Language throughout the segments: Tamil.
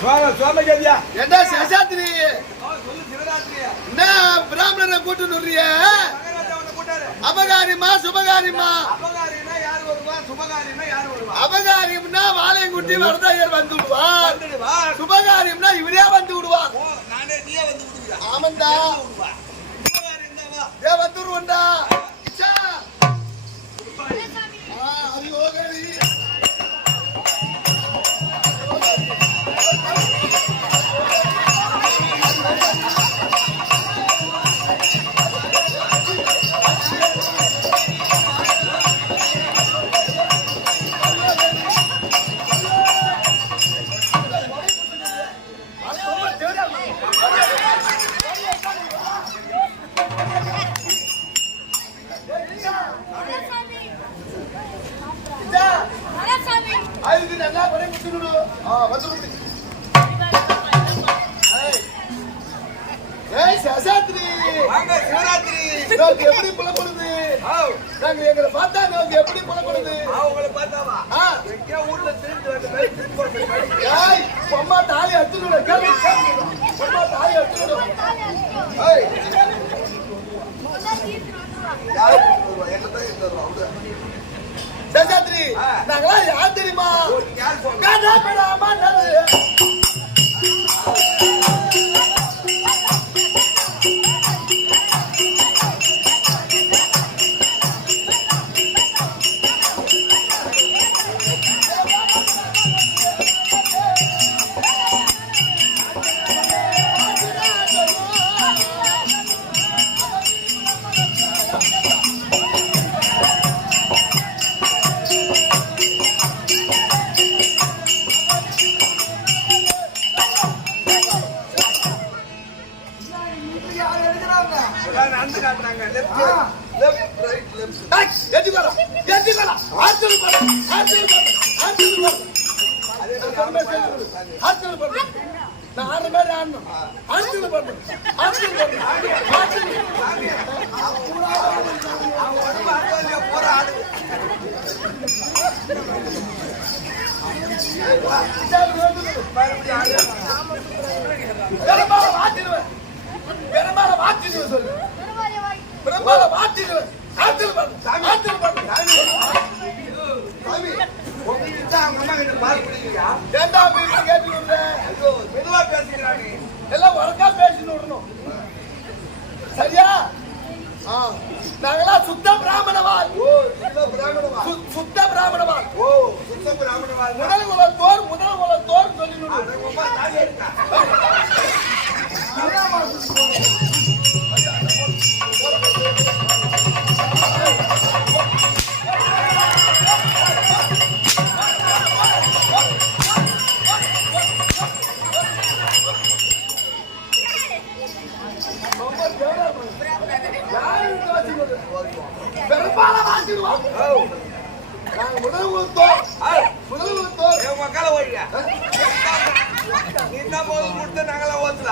என்ன சிவராத்திரி என்ன பிராமணரை கூட்டு நுறிய அபகாரிமா சுபகாரிமா? அபகாரியம்னா வாழையங்குட்டி வரதாயர் வந்து விடுவார் சுபகாரியம்னா இவரே வந்து விடுவார் ஆமண்டா. ஏ வந்துருவண்டா. இச்சா. எப்படி புலப்படுது? நாங்க எங்களை பார்த்தா நோக்கு எப்படி புலப்படுது? ஆ உங்களை பார்த்தாவா? எங்கேயோ ஊர்ல மாதிரி. ஏய், பொம்மா தாலி அத்துக்கணும் கேள்வி. பொம்மா தாலி அத்துக்கணும் ஏய், யாரு திருட்டு வருவா? என்னதான் நடந்து காட்டுறாங்க. Left, left, right, left. ஏய், எத்திக்கோடா, எத்திக்கோடா. ஆத்தூரு போடு, ஆத்தூரு போடு, ஆத்தூரு போடு. நான் சொன்ன மாதிரி செய்து கொடு. ஆத்தூரு போடு. நான் ஆடுற மாதிரி ஆடணும். உடம்பு சொல்லு. எல்லாம் உரக்கா பேசின்னு விடணும். சரியா. நாங்கெல்லாம் சுத்த பிராமணவாள். சுத்த பிராமணவாள். சுத்த பிராமணவா இருந்தா? முதல் குலத்தோர் முதல் என் மக்களை ஓடியா? நீ தான் முதல் கொடுத்த நாங்களாம் ஓத்துல?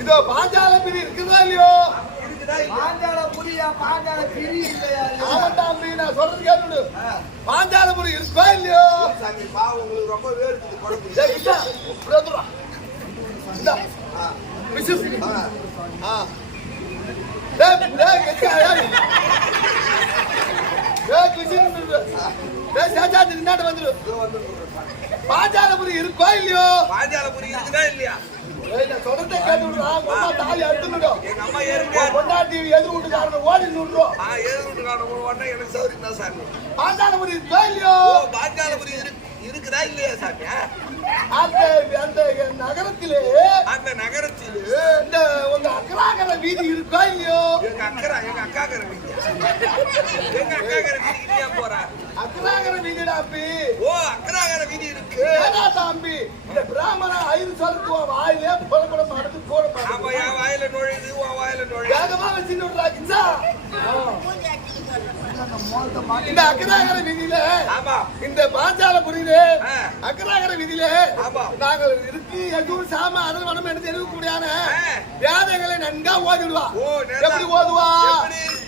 இதோ பாஞ்சால பிரி இருக்குதா இல்லையோ இருக்குதா இல்லையா? ஆமாண்டாம்பி நான் சொல்றது கேட்டுடு பாஞ்சாலபுரி இருக்கா இல்லையோ சாமி, உங்களுக்கு ரொம்ப வேர்க்குது. இந்தா. மிஸ்ஸஸ். ஆ. டேய், ஏய். டேய், கிருஷ்ணன் இருக்கு. டேய், சேச்சாத்தி, இந்தாண்ட வந்துரு. இதோ வந்து பாஞ்சாலபுரி இருக்கா இல்லையோ பாஞ்சாலபுரி இருக்குதா இல்லையா சொல்றதை கேட்டு விடுறா. தாலி அறுத்துன்னுடும். எங்க அம்மா ஏறுங்க பொண்டாட்டி எதிர் வீட்டுக்காரனை ஓடி நின்றுடும். ஆ ஏழு வீட்டுக்கான உடனே எனக்கு சௌரியம் தான் சாமி பாஞ்சாலபுரி இருக்கா இல்லையோ பாஞ்சாலபுரி இருக்கு இருக்குதா இல்லையா சாமி? அந்த அந்த நகரத்திலே அந்த நகரத்தில். இந்த உங்க அக்கராகர வீதி இருக்கா இல்லையோ? எங்க அக்கா எங்க அக்காக்கர வீடு எங்க அக்காக்கர வீதிக்கு நீ ஏன் போற? அக்கராகர வீதிடா அப்பி. ஓ அக்கராகர வீதி இருக்கு. ஏடா சாம்பி இந்த பிராமண ஐந்து சொல்லுவா வாயிலே புலப்பட மாட்டது இந்த அக்கராகர வீதியில இந்த பாஞ்சாலபுரியில ஆ. அக்கராகர வீதியில ஆமா. நாங்கள் இருக்கு எதுவும் சாம அதன் மனம் என்று தெரிவிக்கூடியான ஆ. வேதங்களை நன்கா ஓதிடுவா. எப்படி ஓதுவா?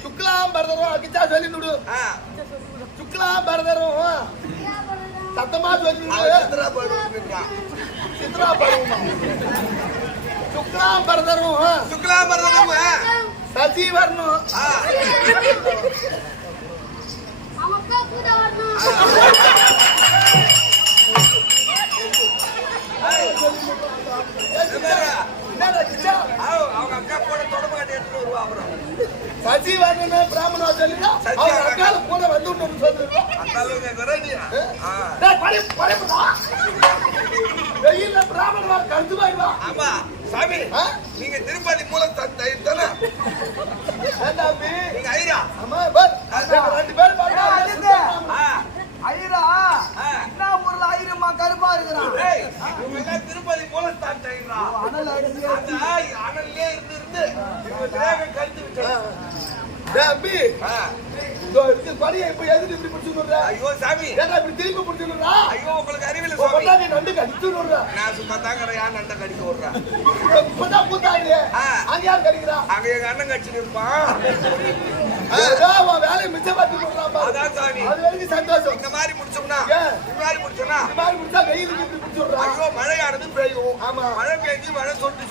சுக்லாம் பரதரும் கிச்சா சொல்லி விடு ஆ. சுக்லாம் பரதரும் சத்தமா சொல்லிட்டு அவன் சித்ரா பருவமா சுக்லா பரதரும் சுக்லாம்பரதனம், சசி வரணும் அவங்க அக்கா கூட எடுத்துட்டு வருவா அப்புறம். சசி வரணும் பிராமணா சொல்லிட்டா அவங்க. அக்கால கூட வந்து சொல்லு வெயில்ல பிராமண ஆமா, சாமி? நீங்க திருப்பதி மூலஸ்தான தயிர் தானே? அம்மி? நீங்க ஐயா? நாங்க ரெண்டு பேரும் பார்த்தா ஆ, ஐயரா ஆ. என்ன ஊர்ல ஐயருமா கருப்பா இருக்கிறான் டேய், இவங்க எல்லாம் திருப்பதி மூலஸ்தான தயிர்டா. அனல் அடிச்சு அந்த அனல்லே இருந்து இருந்து இவங்க தேகம் கழுத்து ஆ, இதோ படியை இப்ப எதுக்கு இப்படி பிடிச்சு விடுற ஐயோ சாமி. ஏண்டா இப்படி பிடிச்சு விடுறா ஐயோ உங்களுக்கு அறிவியல உன் சாமி. பொண்டாட்டி நண்டு கடிச்சு விடுற. நான் சும்மா தாங்க யார் நண்டை கடிக்க விடுறேன் இப்பதான் ஆ. அங்க யார் கடிக்கிறா? அங்க எங்க அண்ணன் கட்சியில் இருப்பான். வேலையை மிச்சமாக்கி விடுறான் பாரு. அதான் சாமி. அது வரைக்கும் சந்தோஷம். இந்த மாதிரி முடிச்சோம்னா? இந்த மாதிரி முடிச்சோம்னா இந்த மாதிரி முடிச்சா வெயிலுக்கு இப்படி பிடிச்சு விடுறான் ஐயோ மழையானது பெய்யும். ஆமா. மழை பெய்ஞ்சு மழை சொட்டி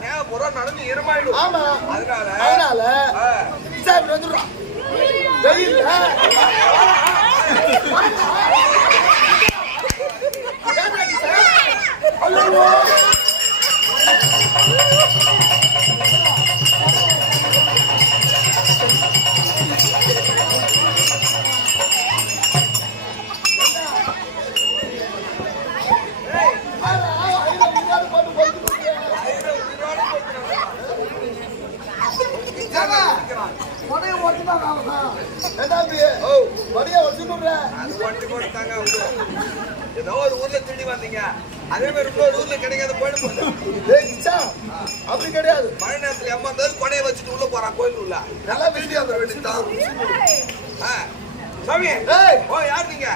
நேரம் புறம் நடந்து ஈரமாயிடும் ஆமா. அதனால அதனால இப்படி வந்துடுறான் வெயில் ஐயோ. அது ஒட்டி போட்டுட்டாங்க அவங்க. ஏதோ ஒரு ஊர்ல திருடி வந்தீங்க. அதே மாதிரி இன்னொரு ஊர்ல கிடைக்காத போயிட்டு போகுது அப்படி கிடையாது. மழை நேரத்துல எம்மா பேர் கொடையை வச்சுட்டு உள்ள போறான் கோயில் உள்ள நல்லா வீடியோ அந்த வேண்டியதான் ஆ. சாமி. ஓ யார் நீங்க?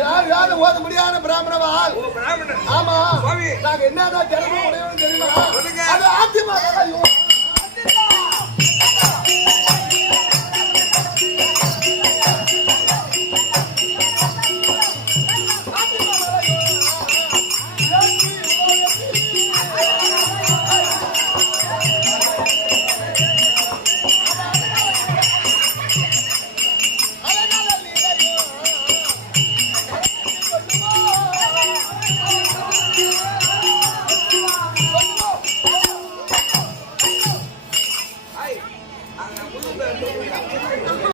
யார் யாரும் ஓத முடியாத பிராமணவால் ஓ பிராமணன். ஆமா. சுவாமி. நாங்க என்னதான் ஜனமும் உடையவன் தெரியுமா? சொல்லுங்க. அது ஆத்திமா